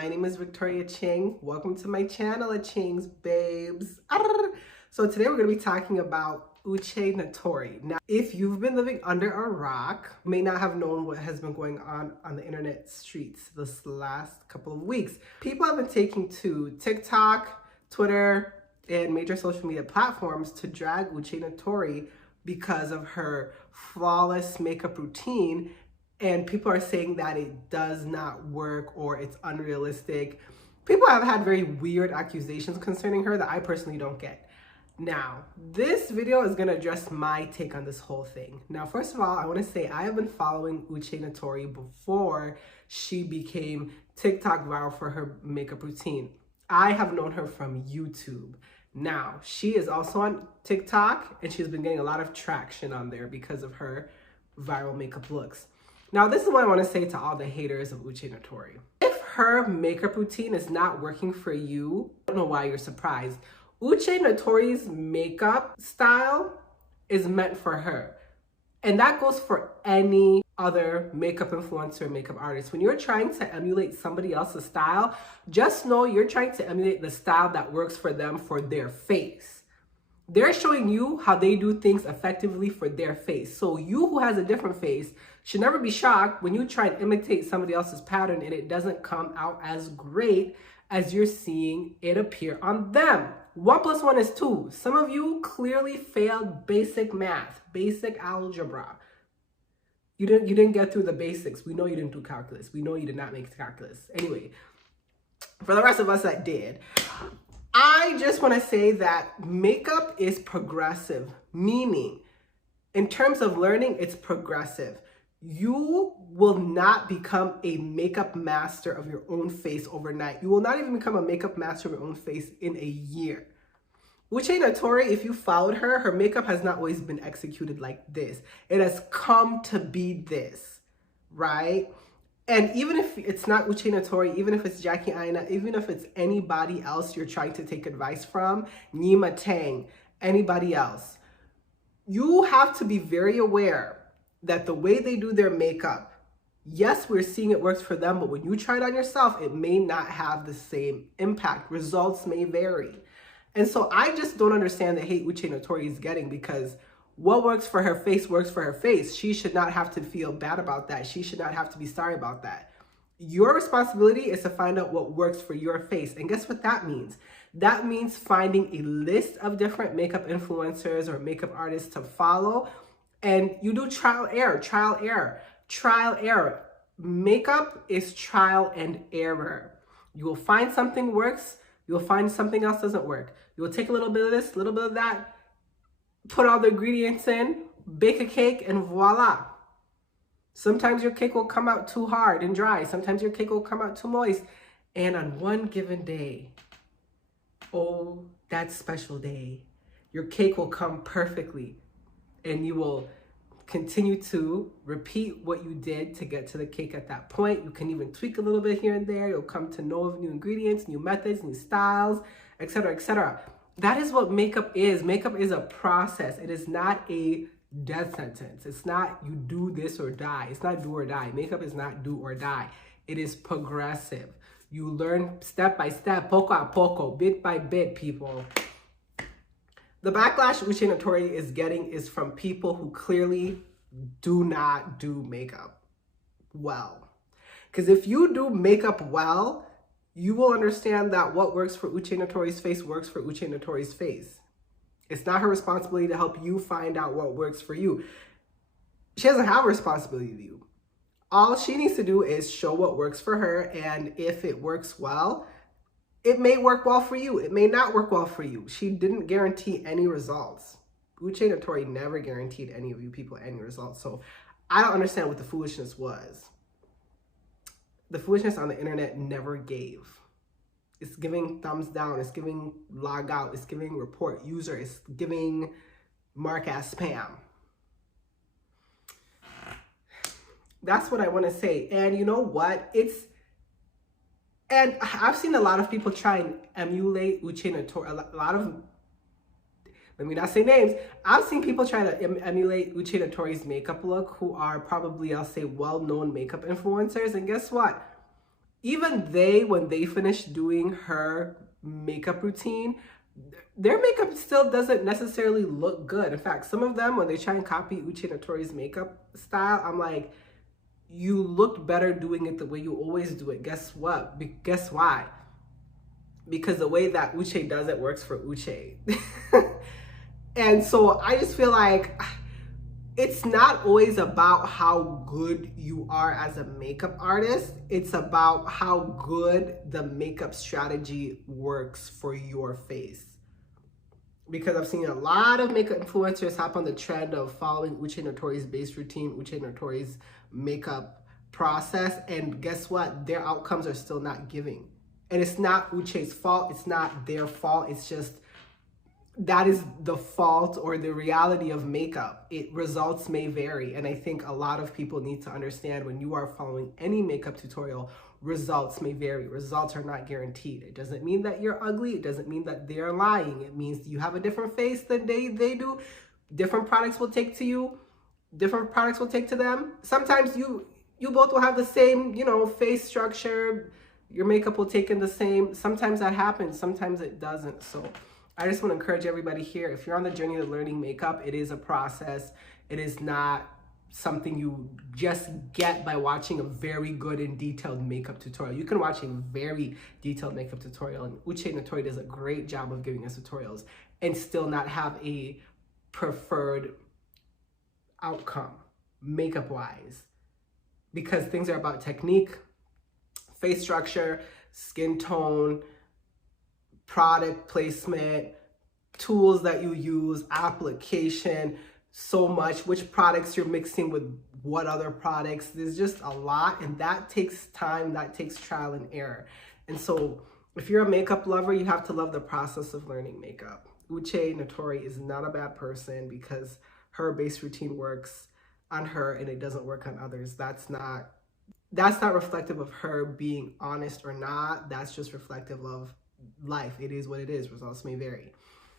My name is Victoria Achieng. Welcome to my channel, Achieng's Babes. Arr! So today we're going to be talking about Uche Natori. Now, if you've been living under a rock, you may not have known what has been going on the internet streets this last couple of weeks. People have been taking to TikTok, Twitter, and major social media platforms to drag Uche Natori because of her flawless makeup routine. And people are saying that it does not work or it's unrealistic. People have had very weird accusations concerning her that I personally don't get. Now, this video is gonna address my take on this whole thing. Now, first of all, I wanna say I have been following Uche Natori before she became TikTok viral for her makeup routine. I have known her from YouTube. Now, she is also on TikTok and she's been getting a lot of traction on there because of her viral makeup looks. Now, this is what I want to say to all the haters of Uche Natori. If her makeup routine is not working for you, I don't know why you're surprised. Uche Natori's makeup style is meant for her. And that goes for any other makeup influencer, makeup artist. When you're trying to emulate somebody else's style, just know you're trying to emulate the style that works for them for their face. They're showing you how they do things effectively for their face. So you who has a different face should never be shocked when you try and imitate somebody else's pattern and it doesn't come out as great as you're seeing it appear on them. 1 + 1 is 2. Some of you clearly failed basic math, basic algebra. You didn't get through the basics. We know you didn't do calculus. We know you did not make calculus. Anyway, for the rest of us that did, I just want to say that makeup is progressive, meaning in terms of learning, it's progressive. You will not become a makeup master of your own face overnight. You will not even become a makeup master of your own face in a year. Uche Natori, if you followed her, her makeup has not always been executed like this. It has come to be this, right? And even if it's not Uche Natori, even if it's Jackie Aina, even if it's anybody else you're trying to take advice from, Nima Tang, anybody else, you have to be very aware that the way they do their makeup, yes, we're seeing it works for them, but when you try it on yourself, it may not have the same impact. Results may vary. And so I just don't understand the hate Uche Natori is getting, because what works for her face works for her face. She should not have to feel bad about that. She should not have to be sorry about that. Your responsibility is to find out what works for your face. And guess what that means? That means finding a list of different makeup influencers or makeup artists to follow. And you do trial, error, trial, error, trial, error. Makeup is trial and error. You will find something works. You'll find something else doesn't work. You will take a little bit of this, a little bit of that, put all the ingredients in, bake a cake, and voila. Sometimes your cake will come out too hard and dry. Sometimes your cake will come out too moist. And on one given day, oh, that special day, your cake will come perfectly. And you will continue to repeat what you did to get to the cake at that point. You can even tweak a little bit here and there. You'll come to know of new ingredients, new methods, new styles, etc., etc. That is what makeup is. Makeup is a process. It is not a death sentence. It's not you do this or die. It's not do or die. Makeup is not do or die. It is progressive. You learn step by step, poco a poco, bit by bit, people. The backlash Uche Natori is getting is from people who clearly do not do makeup well. Because if you do makeup well, you will understand that what works for Uche Natori's face works for Uche Natori's face. It's not her responsibility to help you find out what works for you. She doesn't have a responsibility to you. All she needs to do is show what works for her, and if it works well, it may work well for you. It may not work well for you. She didn't guarantee any results. Uche Natori never guaranteed any of you people any results. So I don't understand what the foolishness was. The foolishness on the internet never gave. It's giving thumbs down. It's giving log out. It's giving report user. It's giving mark as spam. That's what I want to say. And you know what? And I've seen a lot of people try and emulate Uche Natori. A lot of, let me not say names. I've seen people try to emulate Uche Natori's makeup look who are probably, I'll say, well-known makeup influencers. And guess what? even when they finish doing her makeup routine, their makeup still doesn't necessarily look good. In fact, some of them, when they try and copy Uche Natori's makeup style, I'm like, you looked better doing it the way you always do it. Guess what? Guess why? Because the way that Uche does it works for Uche. And so I just feel like it's not always about how good you are as a makeup artist. It's about how good the makeup strategy works for your face. Because I've seen a lot of makeup influencers hop on the trend of following Uche Natori's base routine, Uche Natori's makeup process, and guess what? Their outcomes are still not giving. And it's not Uche's fault, it's not their fault, it's just that is the fault or the reality of makeup. Results may vary, and I think a lot of people need to understand when you are following any makeup tutorial, results may vary. Results are not guaranteed. It doesn't mean that you're ugly. It doesn't mean that they're lying. It means you have a different face than they do. Different products will take to you. Different products will take to them. Sometimes you both will have the same, face structure. Your makeup will take in the same. Sometimes that happens. Sometimes it doesn't. So I just want to encourage everybody here, if you're on the journey of learning makeup, it is a process. It is not something you just get by watching a very good and detailed makeup tutorial. You can watch a very detailed makeup tutorial, and Uche Natori does a great job of giving us tutorials, and still not have a preferred outcome makeup-wise. Because things are about technique, face structure, skin tone, product placement, tools that you use, application, so much, which products you're mixing with what other products. There's just a lot, and that takes time, that takes trial and error. And so if you're a makeup lover, you have to love the process of learning makeup. Uche Natori is not a bad person because her base routine works on her and it doesn't work on others. That's not reflective of her being honest or not. That's just reflective of life. It is what it is. Results may vary.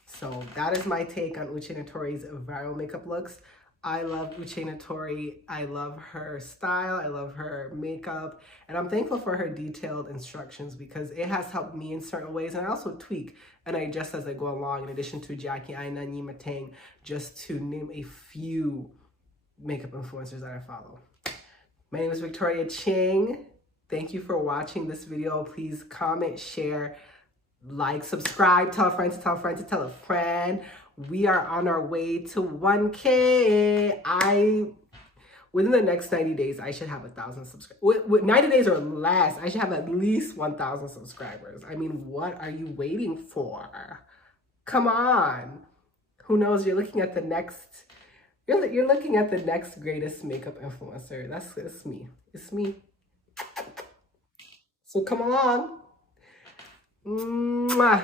So that is my take on Uche Natori's viral makeup looks. I love Uche Natori. I love her style. I love her makeup. And I'm thankful for her detailed instructions because it has helped me in certain ways. And I also tweak and I adjust as I go along, in addition to Jackie Aina, Nima Tang, just to name a few makeup influencers that I follow. My name is Victoria Achieng. Thank you for watching this video. Please comment, share, like, subscribe, tell a friend to tell a friend to tell a friend. We are on our way to 1K. Within the next 90 days, I should have 1,000 subscribers. With 90 days or less, I should have at least 1,000 subscribers. I mean, what are you waiting for? Come on. Who knows? You're looking at the next, you're looking at the next greatest makeup influencer. It's me. It's me. So come along. Mwah.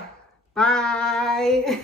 Bye.